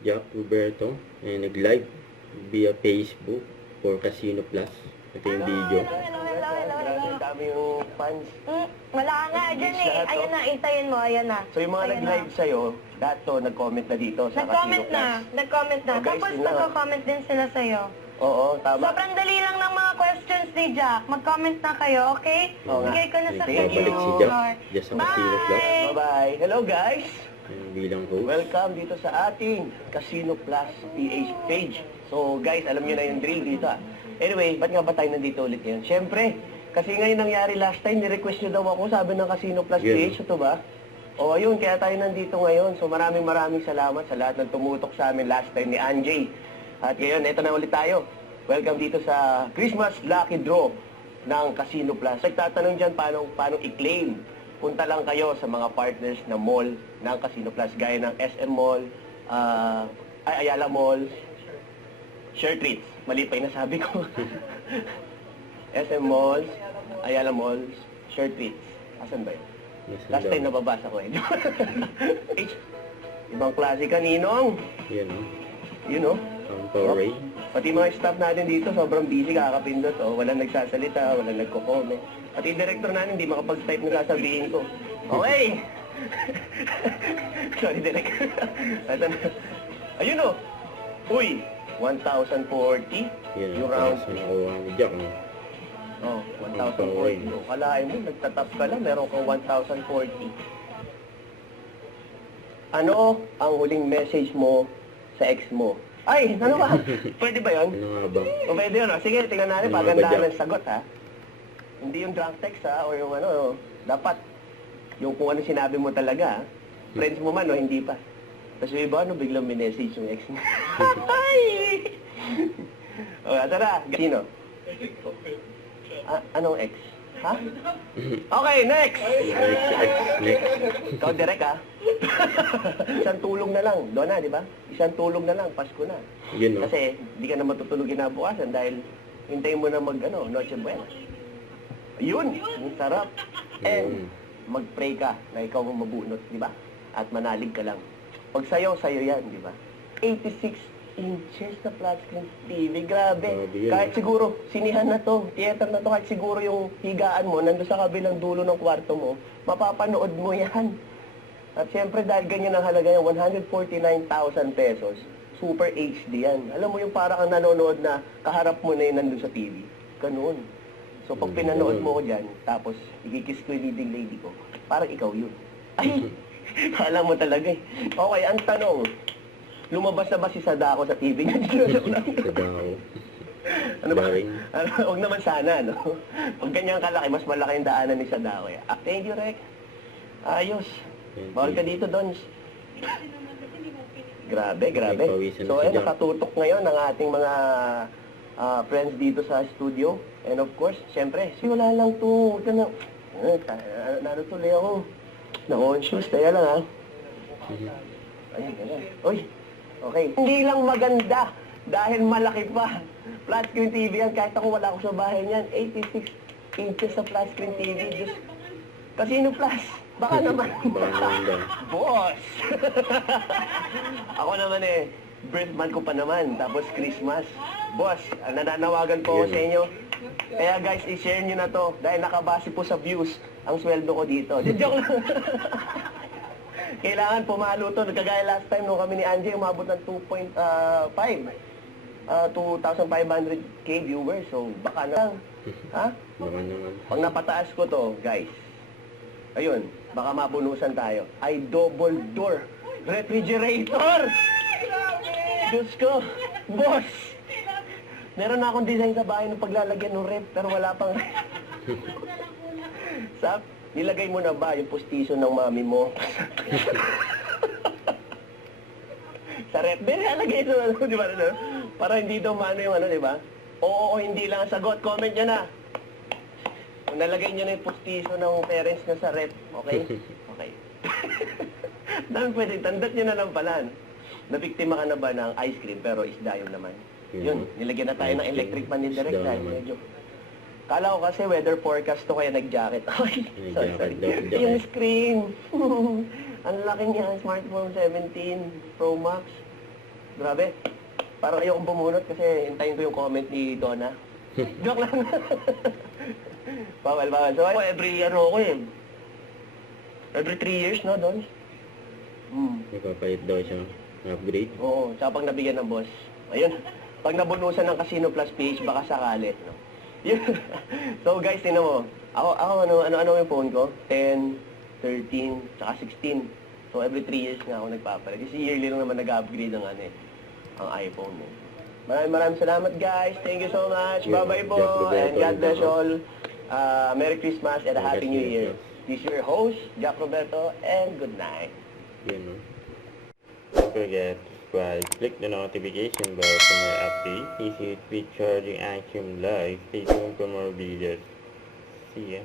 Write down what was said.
Jack Roberto, nag-live via Facebook for Casino Plus. Ito yung video. Grabe, ang dami yung fans. Wala nga, dyan eh. Lahat, Ayun na, intayin mo, ayan na. So yung mga Ayan nag-live sa'yo, lahat to nag-comment na dito sa Nag-comment Casino na, Plus. nag-comment na. Oh, guys, Tapos yun na. nag-comment din sila sa'yo. Oo, tama. Sobrang dali lang ng mga questions ni Jack. Mag-comment na kayo, okay? Oo nga. Bigay ko na sa Thank kanya. you. Babalik si Jack dyan sa Casino Plus. Bye! Bye-bye. Hello guys! Bilang host. Welcome dito sa ating Casino Plus PH page. So guys, alam niyo na yung drill dito. Anyway, ba't nga ba tayo nandito ulit ngayon? Siyempre, kasi ngayon nangyari last time, ni-request niyo daw ako, sabi ng Casino Plus Yun. PH, ito ba? O ayun, kaya tayo nandito ngayon. So maraming salamat sa lahat ng tumutok sa amin last time ni Anjay. At ngayon, eto na ulit tayo. Welcome dito sa Christmas Lucky Draw ng Casino Plus. Nagtatanong dyan paano i-claim. Punta lang kayo sa mga partners na mall ng Casino Plus, gaya ng SM Mall, Ayala Mall, Share Treats. Mali pa yung nasabi ko. SM Malls, Ayala Malls, Share Treats. Asan ba yun? Last time nababasa ko eh. Ibang klase kaninong. Yan o. You know? Ang Power Ray. Pati mga staff natin dito, sobrang busy, kakapindot. Oh. Walang nagsasalita, walang nagko-comment. Pati yung director natin, hindi makapag-type na sasabihin ko. Okay! Sorry, director. Ayun o! Uy! 1,040. Yan Yung o. round Tapos nakuha ni Jack. No? Oh, 1,040. O, kalahin mo, nagtatap ka lang, meron kang 1,040. Ano ang huling message mo sa ex mo? Ay, ano ba? Pwede ba yun? Ano nga ba? O pwede yun, o. Sige, tingnan natin, Ano nga ba, pagandaan Jack? ng sagot, ha? Hindi yung drunk text, ha? O yung ano, dapat, yung kung ano sinabi mo talaga, ha? Friends mo man, o hindi pa. Tapos yung iba, ano, biglang minessage yung ex mo. Ay! O, tara, sino? Anong ex? Ha? Okay, next! Next. Ikaw direct, ha? Isang tulong na lang. Doon na, di ba? Isang tulong na lang, Pasko na. Yun o. Kasi, di ka na matutulog kinabukasan dahil hintayin mo na Noche Buena. Yun, ang sarap. And, mag-pray ka na ikaw ang mabunot, di ba? At manalig ka lang. Pag sayo yan, di ba? 86 inches na flat screen TV. Grabe. Grabe yan. Kahit siguro, sinihan na to, theater na to, kahit siguro yung higaan mo, nandun sa kabilang dulo ng kwarto mo, mapapanood mo yan. At siyempre, dahil ganyan ang halaga yan, 149,000 pesos, Super HD yan. Alam mo yung parang kang nanonood na kaharap mo na yun nandun sa TV. Ganun. So, pag pinanood mo ko dyan, tapos ikikiss ko yung leading lady ko, parang ikaw yun. Ay! Alam mo talaga eh. Okay, ang tanong, lumabas na ba si Sadako sa TV? Sadako. Ano ba? Daring. Huwag naman sana, no? Pag ganyan kalaki, mas malaki yung daanan ni Sadako. Eh. Thank you, Rek. Ayos. Bawal ka dito, Dons. Grabe. Pawisan na So, si ayun, Jack. nakatutok ngayon ang ating mga friends dito sa studio. And of course, siyempre, wala lang to. Huwag ka na. Nanutuloy ako. Na-conscious. Kaya lang, ha? Ayun. Uy. Okay. Hindi lang maganda dahil malaki pa. Flat screen TV yan. Kahit ako wala ako sa bahay niyan. 86 inches sa flat screen TV. Diyos. Casino Plus. Baka naman. Boss! Ako naman birth month ko pa naman. Tapos Christmas. Boss, nananawagan po ako sa inyo. Kaya guys, i-share nyo na to. Dahil nakabase po sa views ang sweldo ko dito. Joke lang. Kailangan pumalo to. Kagaya last time nung kami ni Anjay, umabot ng 2.5. 2,500k viewers. So, baka na lang. Ha? Baka naman. Pag napataas ko to, guys, ayun, baka mabunusan tayo. Ay double door refrigerator! Diyos ko, boss! Meron na akong design sa bahay ng paglalagyan ng ref, pero wala pang ref. Sap, nilagay mo na ba yung pustiso ng mami mo? Sa ref, nilagay ito, di ba? Para hindi daw maano yung di ba? Oo, hindi lang ang sagot. Comment nyo na. Kung nalagay nyo na yung pustiso ng parents na sa rep, okay? Okay. Dahil pwede, tandat nyo na lang pala. Nabiktima ka na ba ng ice cream pero isda yun naman? Yun, nilagyan na tayo ng electric pan ni Direk dahil medyo... Kala ko kasi weather forecast to kaya nag-jacket. Ay, sorry. Yung screen. Ang laki niya, smartphone 17 Pro Max. Grabe. Parang ayokong bumunot kasi hintayin ko yung comment ni Donna. Joke lang. Bawal. So, every ano ko eh. Every 3 years, no, Don? Nagpapalit daw siya ng upgrade. Oo, tsaka pag nabigyan ng boss. Ayun, pag nabunusan ng Casino Plus page, baka sakali. No? Yun. So guys, tingnan mo. Ako ano yung phone ko? 10, 13, tsaka 16. So every 3 years nga ako nagpapalit. Kasi yearly lang naman nag-upgrade ang ang iPhone mo. Maraming salamat guys. Thank you so much. Yeah, Bye-bye po. Jack Roberto And God bless Lindaro. all. Merry Christmas and a Happy New Year. Christmas. This is your host, Jack Roberto, and good night. Yun, no? Don't forget to subscribe, click the notification bell for more updates. Easy with charging Axiom Live. Stay tuned for more videos. See ya.